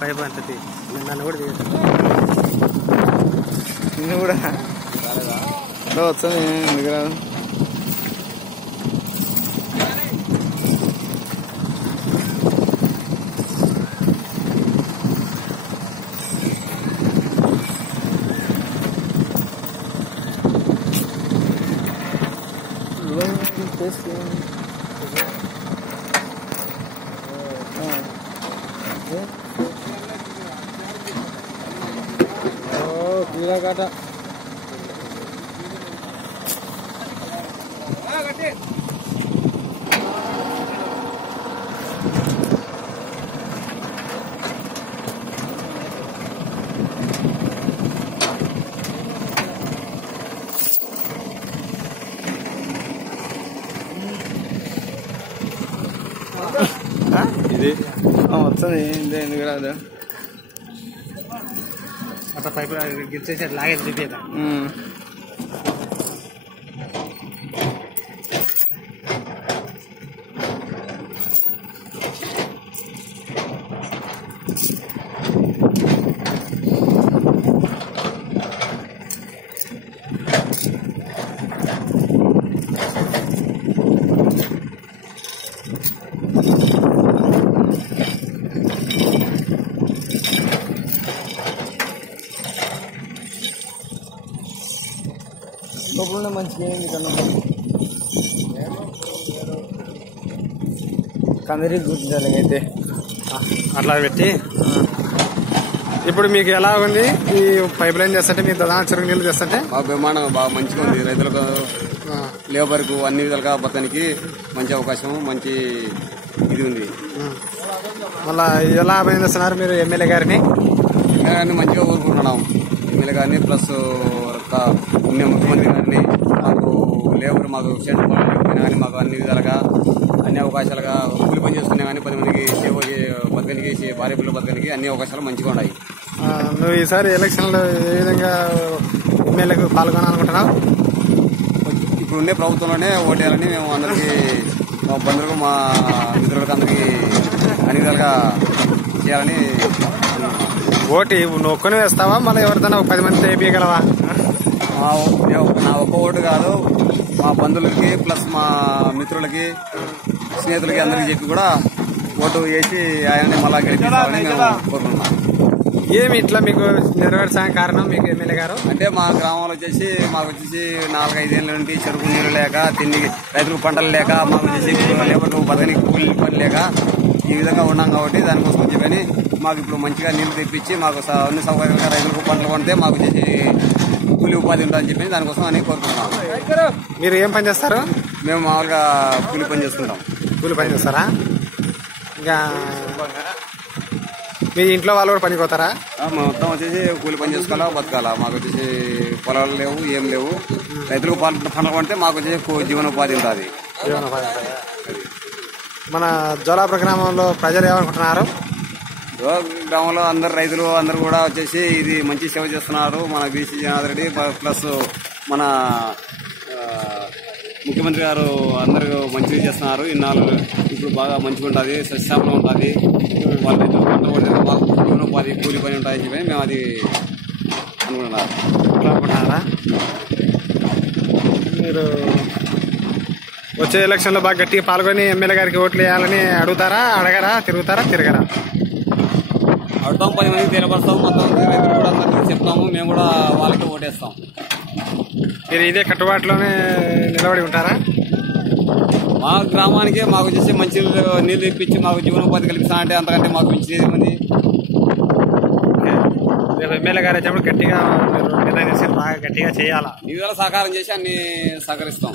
Pipe అంతది నన్ను కూడా నిన్ను కూడా వస్తుంది ఎందుకు రాదు. कीड़ा काटा ఇది వస్తుంది ఎందుకు రాదు. అట్లా పైపు గిచ్చేసి లాగే తిప్పేదా. లోపల మంచిగా కన్నా కందరికి గుర్తించాలి అయితే అట్లా పెట్టి. ఇప్పుడు మీకు ఎలా ఉంది ఈ పైప్ లైన్ చేస్తుంటే మీరు దాదాపు చెరుకు నీళ్ళు చేస్తుంటే? బాగా బ్రహ్మాండంగా బాగా మంచిగా ఉంది. రైతులకు లేబర్కు అన్ని విధాలుగా బతనికి మంచి అవకాశం మంచి ఇది ఉంది. మళ్ళా ఎలా అభినందిస్తున్నారు మీరు ఎమ్మెల్యే గారిని? మంచిగా కోరుకుంటున్నాం ఎమ్మెల్యే గారిని ప్లస్ ముఖ్యమంత్రి గారిని. మాకు లేబర్ మాకు సెంటర్ లేకపోయినా కానీ మాకు అన్ని విధాలుగా అన్ని అవకాశాలుగా కూలి పని చేస్తున్నా కానీ 10 మందికి సేవ బతకనికి భార్య పిల్లలు బతకనికి అన్ని అవకాశాలు మంచిగా ఉన్నాయి. నువ్వు ఈసారి ఎలక్షన్లో ఏ విధంగా ఎమ్మెల్యేకు పాల్గొనాలనుకుంటున్నావు? ఇప్పుడు ఉండే ప్రభుత్వంలోనే ఓటేయాలని మేము అందరికీ మా బంధువులకు మా మిత్రులకు అందరికీ అన్ని విధాలుగా చేయాలని. ఓటు నువ్వు ఒక్కనే వేస్తావా మళ్ళీ ఎవరిదైనా 10 మంది వేయగలవా? నా ఒక్క ఓటు కాదు, మా బంధువులకి ప్లస్ మా మిత్రులకి స్నేహితులకి అందరికి చెప్పి కూడా ఓటు వేసి ఆయన్ని మళ్ళా గెలిపించాలని మేము కోరుకుంటున్నాం. ఏమి ఇట్లా మీకు నెరవేర్చడానికి కారణం మీకు ఎమ్మెల్యే గారు? అంటే మా గ్రామంలో వచ్చేసి మాకు వచ్చేసి 4-5 ఏళ్ళ నుండి చెరుకు నీళ్ళు లేక తిండికి రైతులకు పంటలు లేక మాకు వచ్చేసి లేబర్కు బతకనికి కూలి పని లేక ఈ విధంగా ఉన్నాం కాబట్టి దానికోసం చెప్పని మాకు ఇప్పుడు మంచిగా నీళ్లు తెప్పించి మాకు అన్ని సౌకర్యంగా రైతులకు పంటలు కొంటే మాకు వచ్చేసి కూలి ఉపాధి ఉంటుందని చెప్పి దానికోసం అని కోరుకుంటున్నాం. మీరు ఏం పని చేస్తారు? మేము మామూలుగా కూలి పని చేసుకుంటాం. కూలి పని చేస్తారా? ఇంకా మీ ఇంట్లో వాళ్ళు కూడా పనికి పోతారా? మొత్తం వచ్చేసి కూలి పని చేసుకోవాలా బతకాలా. మాకు వచ్చేసి పొలాలు లేవు ఏం లేవు. రైతులకు పంటలు కొంటే మాకు వచ్చేసి జీవనోపాధి ఉంటుంది. మన జోలాపురం గ్రామంలో ప్రజలు ఏమనుకుంటున్నారు? గ్రామంలో అందరు రైతులు అందరు కూడా వచ్చేసి ఇది మంచి సేవ చేస్తున్నారు. మన బీసీ జనార్దన్ రెడ్డి ప్లస్ మన ముఖ్యమంత్రి గారు అందరూ మంచిగా చేస్తున్నారు. ఇన్నాళ్ళు ఇప్పుడు బాగా మంచిగా ఉంటుంది, సస్యాపన ఉంటుంది. వాళ్ళ రైతులు పంట పడితే మాకు జీవనోపాధి కూలి పని ఉంటుంది చెప్పి మేము అది అనుకుంటున్నారా? మీరు వచ్చే ఎలక్షన్లో బాగా గట్టిగా పాల్గొని ఎమ్మెల్యే గారికి ఓట్లు వేయాలని అడుగుతారా? అడగరా? తిరగరా? అడుగుతాం, 10 మందికి తెలియపరుస్తాం. మొత్తం రైతులు కూడా అందరికీ చెప్తాము. మేము కూడా వాళ్ళకి ఓటేస్తాం. మీరు ఇదే కట్టుబాటులోనే నిలబడి ఉంటారా? మా గ్రామానికి మాకు వచ్చేసి మంచి నీళ్ళు ఇప్పించి మాకు జీవనోపాధి కల్పిస్తా అంటే అంతకంటే మాకు మంచిది ఉంది. రేపు ఎమ్మెల్యే గారు వచ్చేప్పుడు గట్టిగా నిర్ణయం చేసి బాగా గట్టిగా చేయాలా? నిధుల సహకారం చేసి అన్ని సహకరిస్తాం.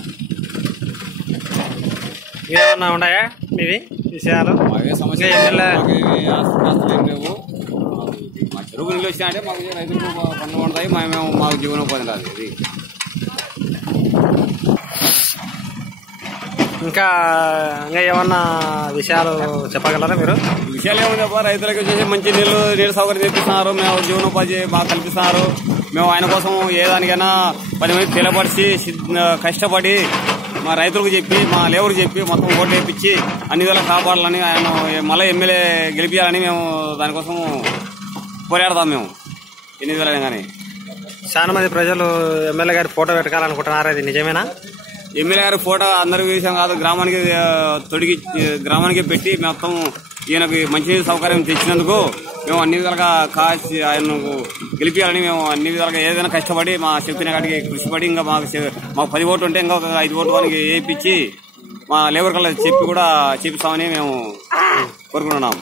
ఏమన్నా ఉన్నాయా మీవి విషయాలు? మాకే సమస్య ఏం లేవు. మా చెరుకు నీళ్ళు వచ్చినాయంటే మాకు రైతులకు పంటలు ఉంటాయి. మాకు జీవనోపాధి రాదు. ఇది ఇంకా ఏమన్నా విషయాలు చెప్పగలరా మీరు? విషయాలు ఏముంది, రైతులకు వచ్చేసి మంచి నీళ్ళు సౌకర్యం తెప్పిస్తున్నారు. మేము జీవనోపాధి బాగా కల్పిస్తున్నారు. మేము ఆయన కోసం ఏ దానికైనా 10 మంది తెలపరిచి కష్టపడి మా రైతులకు చెప్పి మా లేబర్ చెప్పి మొత్తం ఓట్లు వేయించి అన్ని విధాలా కాపాడాలని ఆయన మళ్ళీ ఎమ్మెల్యే గెలిపించాలని మేము దానికోసం పోరాడదాం మేము ఎన్ని విధాలైనా కానీ. చాలా మంది ప్రజలు ఎమ్మెల్యే గారి ఫోటో పెట్టాలనుకుంటున్నారు, అది నిజమేనా? ఎమ్మెల్యే గారి ఫోటో అందరికి విషయం కాదు, గ్రామానికి తొడిగి గ్రామానికి పెట్టి మొత్తం ఈయనకు మంచి సౌకర్యం తెచ్చినందుకు మేము అన్ని విధాలుగా కాసి ఆయనకు గెలిపించాలని మేము అన్ని విధాలుగా ఏదైనా కష్టపడి మా శక్తిని కాటికి కృషిపడి ఇంకా మాకు 10 ఓట్లు ఉంటే ఇంకా 5 ఓట్లు మనకి వేయించి మా లేబర్ కల్లా చెప్పి కూడా చేపిస్తామని మేము కోరుకుంటున్నాం.